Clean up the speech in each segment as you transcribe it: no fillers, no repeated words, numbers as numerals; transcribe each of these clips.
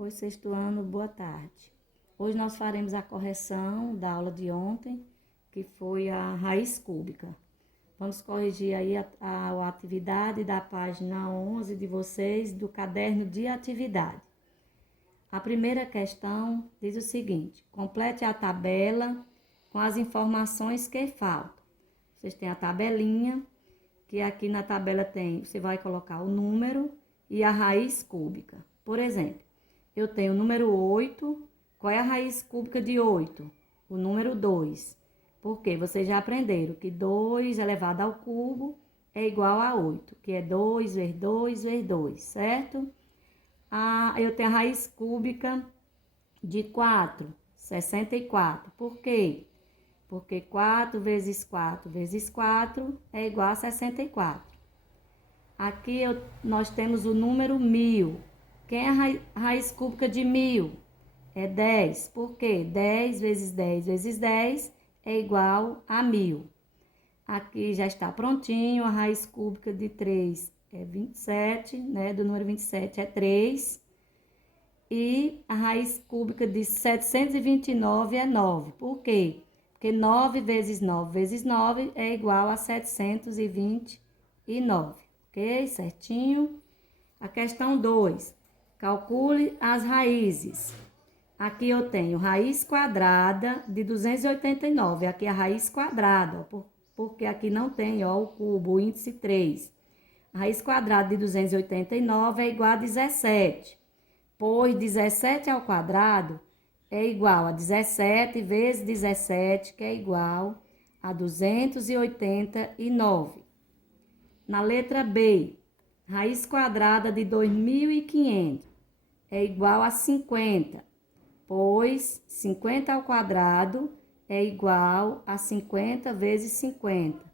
Oi, sexto ano, boa tarde. Hoje nós faremos a correção da aula de ontem, que foi a raiz cúbica. Vamos corrigir aí a atividade da página 11 de vocês, do caderno de atividade. A primeira questão diz o seguinte: complete a tabela com as informações que faltam. Vocês têm a tabelinha, que aqui na tabela você vai colocar o número e a raiz cúbica. Por exemplo, eu tenho o número 8. Qual é a raiz cúbica de 8? O número 2. Porque vocês já aprenderam que 2 elevado ao cubo é igual a 8, que é 2 vezes 2 vezes 2, certo? Eu tenho a raiz cúbica de 4, 64. Por quê? Porque 4 vezes 4 vezes 4 é igual a 64. Aqui nós temos o número 1000. Quem é a raiz cúbica de 1000? É 10. Por quê? 10 vezes 10 vezes 10 é igual a 1000. Aqui já está prontinho. A raiz cúbica de 3 é 27, né? Do número 27 é 3. E a raiz cúbica de 729 é 9. Por quê? Porque 9 vezes 9 vezes 9 é igual a 729. Ok? Certinho? A questão 2. Calcule as raízes. Aqui eu tenho raiz quadrada de 289. Aqui é a raiz quadrada, ó, porque aqui não tem, ó, o cubo, o índice 3. A raiz quadrada de 289 é igual a 17. Pois 17 ao quadrado é igual a 17 vezes 17, que é igual a 289. Na letra B, raiz quadrada de 2.500 é igual a 50, pois 50 ao quadrado é igual a 50 vezes 50,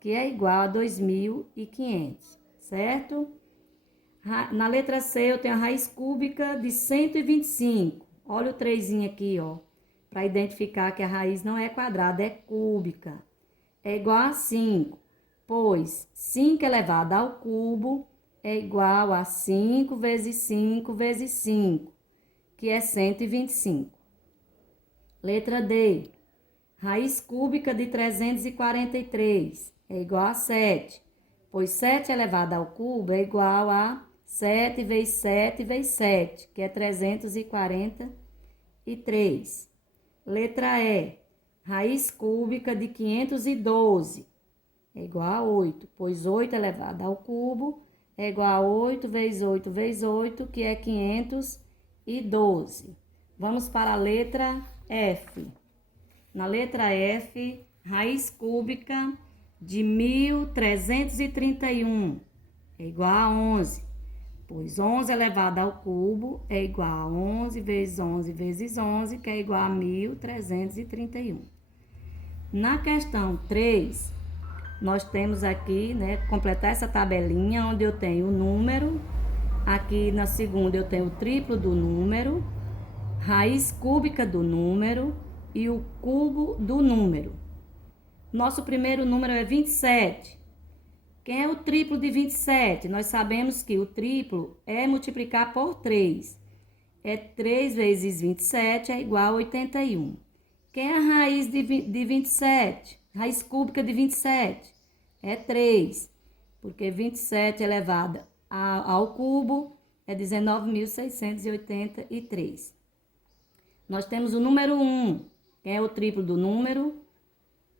que é igual a 2.500, certo? Na letra C, eu tenho a raiz cúbica de 125. Olha o 3 aqui, ó, para identificar que a raiz não é quadrada, é cúbica. É igual a 5, pois 5 elevado ao cubo é igual a 5 vezes 5 vezes 5, que é 125. Letra D. Raiz cúbica de 343 é igual a 7, pois 7 elevado ao cubo é igual a 7 vezes 7 vezes 7, que é 343. Letra E. Raiz cúbica de 512 é igual a 8, pois 8 elevado ao cubo é igual a 8 vezes 8 vezes 8, que é 512. Vamos para a letra F. Na letra F, raiz cúbica de 1.331 é igual a 11, pois 11 elevado ao cubo é igual a 11 vezes 11 vezes 11, que é igual a 1.331. Na questão 3, nós temos aqui, né, completar essa tabelinha onde eu tenho o número. Aqui na segunda eu tenho o triplo do número, raiz cúbica do número e o cubo do número. Nosso primeiro número é 27. Quem é o triplo de 27? Nós sabemos que o triplo é multiplicar por 3. É 3 vezes 27 é igual a 81. Quem é a raiz de 27? Raiz cúbica de 27 é 3, porque 27 elevado ao cubo é 19.683. Nós temos o número 1. Quem é o triplo do número?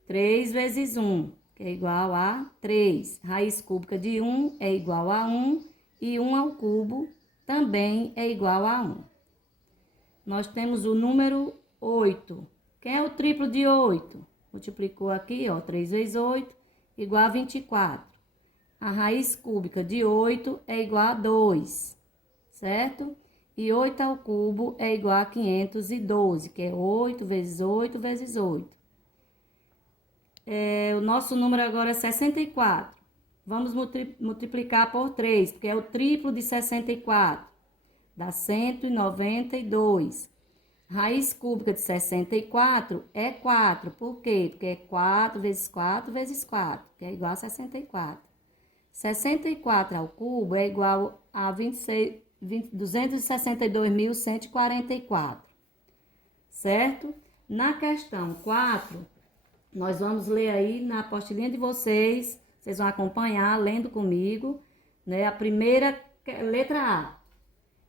3 vezes 1, que é igual a 3. Raiz cúbica de 1 é igual a 1 e 1 ao cubo também é igual a 1. Nós temos o número 8. Quem é o triplo de 8? Multiplicou aqui, ó, 3 vezes 8, igual a 24. A raiz cúbica de 8 é igual a 2, certo? E 8 ao cubo é igual a 512, que é 8 vezes 8 vezes 8. O nosso número agora é 64. Vamos multiplicar por 3, porque é o triplo de 64. Dá 192. Raiz cúbica de 64 é 4. Por quê? Porque é 4 vezes 4 vezes 4, que é igual a 64. 64 ao cubo é igual a 26 262.144, certo? Na questão 4, nós vamos ler aí na apostilinha de vocês, vocês vão acompanhar lendo comigo, né? A primeira, letra A,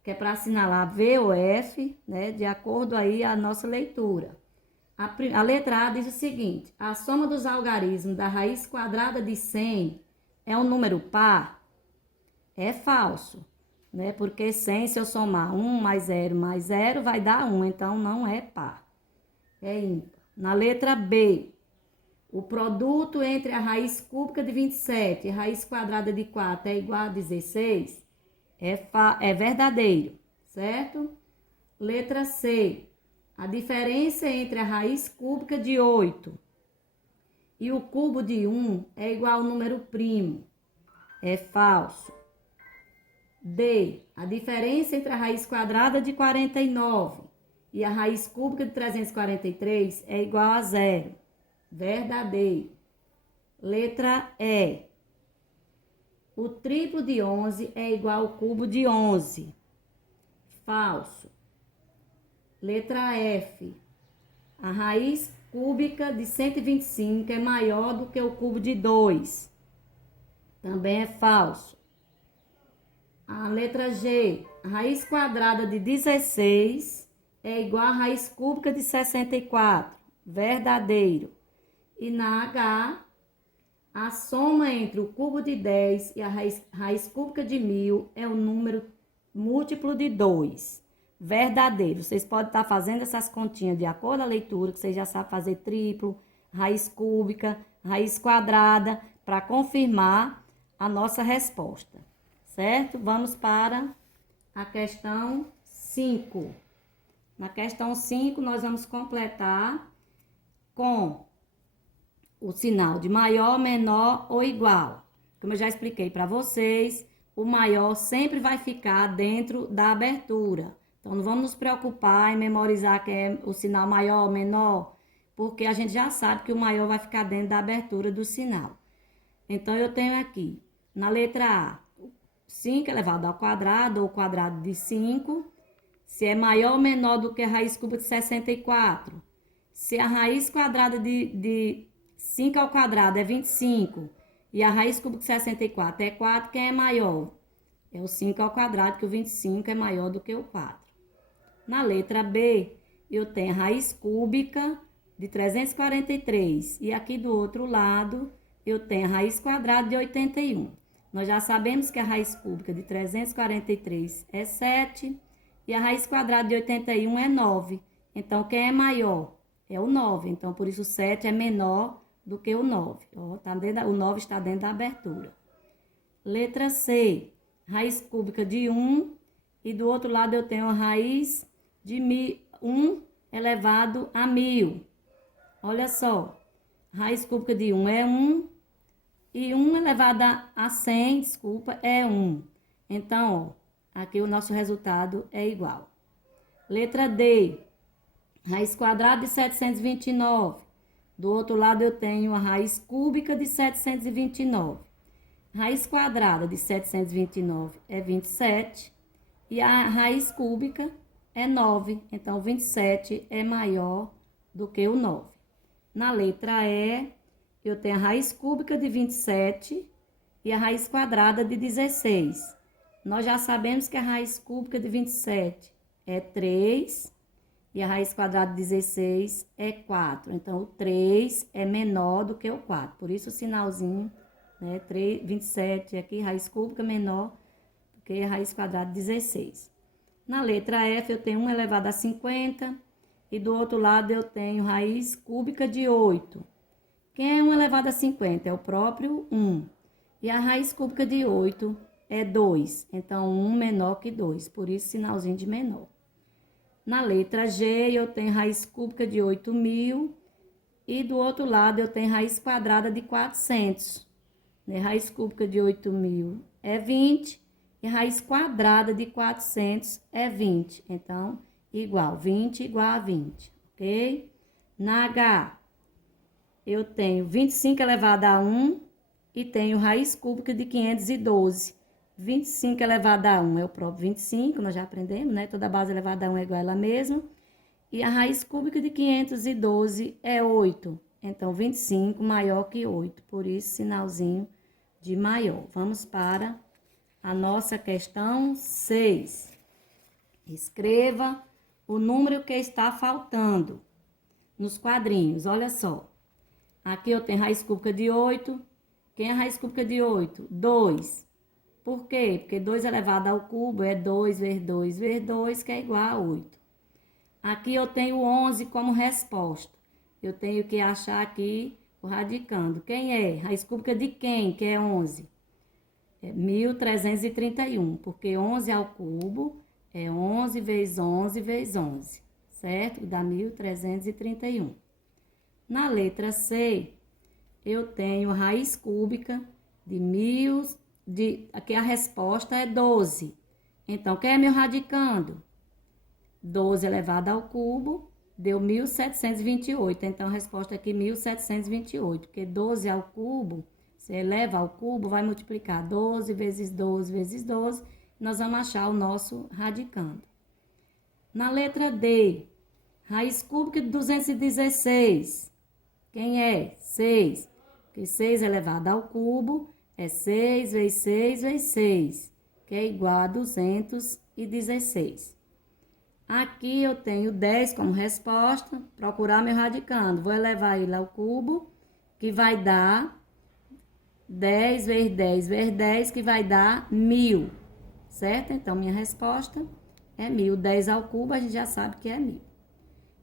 que é para assinalar V ou F, né? De acordo aí a nossa leitura. A letra A diz o seguinte: a soma dos algarismos da raiz quadrada de 100 é um número par? É falso, né? Porque 100, se eu somar 1 mais 0, vai dar 1, então não é par, é ímpar. Na letra B, o produto entre a raiz cúbica de 27 e a raiz quadrada de 4 é igual a 16? É verdadeiro, certo? Letra C, a diferença entre a raiz cúbica de 8 e o cubo de 1 é igual ao número primo. É falso. D, a diferença entre a raiz quadrada de 49 e a raiz cúbica de 343 é igual a 0. Verdadeiro. Letra E, o triplo de 11 é igual ao cubo de 11. Falso. Letra F, a raiz cúbica de 125 é maior do que o cubo de 2. Também é falso. A letra G, a raiz quadrada de 16 é igual à raiz cúbica de 64. Verdadeiro. E na H, a soma entre o cubo de 10 e a raiz cúbica de 1000 é um número múltiplo de 2. Verdadeiro. Vocês podem estar fazendo essas continhas de acordo com a leitura, que vocês já sabem fazer triplo, raiz cúbica, raiz quadrada, para confirmar a nossa resposta, certo? Vamos para a questão 5. Na questão 5, nós vamos completar com o sinal de maior, menor ou igual. Como eu já expliquei para vocês, o maior sempre vai ficar dentro da abertura. Então, não vamos nos preocupar em memorizar que é o sinal maior ou menor, porque a gente já sabe que o maior vai ficar dentro da abertura do sinal. Então, eu tenho aqui, na letra A, 5 elevado ao quadrado, ou quadrado de 5, se é maior ou menor do que a raiz cúbica de 64. Se a raiz quadrada de 5 ao quadrado é 25 e a raiz cúbica de 64 é 4, quem é maior? É o 5 ao quadrado, que o 25 é maior do que o 4. Na letra B, eu tenho a raiz cúbica de 343 e aqui do outro lado eu tenho a raiz quadrada de 81. Nós já sabemos que a raiz cúbica de 343 é 7 e a raiz quadrada de 81 é 9. Então, quem é maior? É o 9. Então, por isso o 7 é menor do que o 9. Ó, o 9 está dentro da abertura. Letra C, raiz cúbica de 1 e do outro lado eu tenho a raiz de 1 elevado a 1000. Olha só, raiz cúbica de 1 é 1 e 1 elevado a 100, é 1. Então, ó, aqui o nosso resultado é igual. Letra D, raiz quadrada de 729. Do outro lado eu tenho a raiz cúbica de 729. Raiz quadrada de 729 é 27 e a raiz cúbica é 9. Então, 27 é maior do que o 9. Na letra E, eu tenho a raiz cúbica de 27 e a raiz quadrada de 16. Nós já sabemos que a raiz cúbica de 27 é 3 e a raiz quadrada de 16 é 4. Então, o 3 é menor do que o 4. Por isso, o sinalzinho, né? 27 aqui, raiz cúbica menor do que a raiz quadrada de 16. Na letra F, eu tenho 1 elevado a 50 e do outro lado eu tenho raiz cúbica de 8. Quem é 1 elevado a 50? É o próprio 1. E a raiz cúbica de 8 é 2. Então, 1 menor que 2. Por isso, sinalzinho de menor. Na letra G, eu tenho raiz cúbica de 8.000 e do outro lado eu tenho raiz quadrada de 400. Raiz cúbica de 8.000 é 20 e raiz quadrada de 400 é 20. Então, igual, 20 igual a 20, ok? Na H, eu tenho 25 elevado a 1 e tenho raiz cúbica de 512. 25 elevado a 1 é o próprio 25, nós já aprendemos, né? Toda base elevada a 1 é igual a ela mesma. E a raiz cúbica de 512 é 8. Então, 25 maior que 8. Por isso, sinalzinho de maior. Vamos para a nossa questão 6. Escreva o número que está faltando nos quadrinhos. Olha só. Aqui eu tenho raiz cúbica de 8. Quem é a raiz cúbica de 8? 2. Por quê? Porque 2 elevado ao cubo é 2 vezes 2 vezes 2, que é igual a 8. Aqui eu tenho 11 como resposta. Eu tenho que achar aqui o radicando. Quem é? Raiz cúbica de quem, que é 11? É 1.331, porque 11 ao cubo é 11 vezes 11 vezes 11, certo? Dá 1.331. Na letra C, eu tenho raiz cúbica de aqui a resposta é 12. Então, quem é meu radicando? 12 elevado ao cubo deu 1.728. Então, a resposta aqui é 1.728, porque 12 ao cubo, você eleva ao cubo, vai multiplicar 12 vezes 12 vezes 12, nós vamos achar o nosso radicando. Na letra D, raiz cúbica de 216. Quem é? 6. Porque 6 elevado ao cubo é 6 vezes 6 vezes 6, que é igual a 216. Aqui eu tenho 10 como resposta, procurar meu radicando. Vou elevar ele ao cubo, que vai dar 10 vezes 10 vezes 10, que vai dar 1.000, certo? Então, minha resposta é 1.000. 10 ao cubo, a gente já sabe que é 1.000.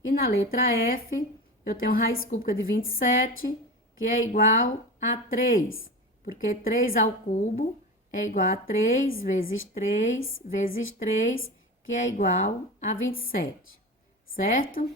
E na letra F, eu tenho raiz cúbica de 27, que é igual a 3, porque 3 ao cubo é igual a 3 vezes 3 vezes 3, que é igual a 27, certo?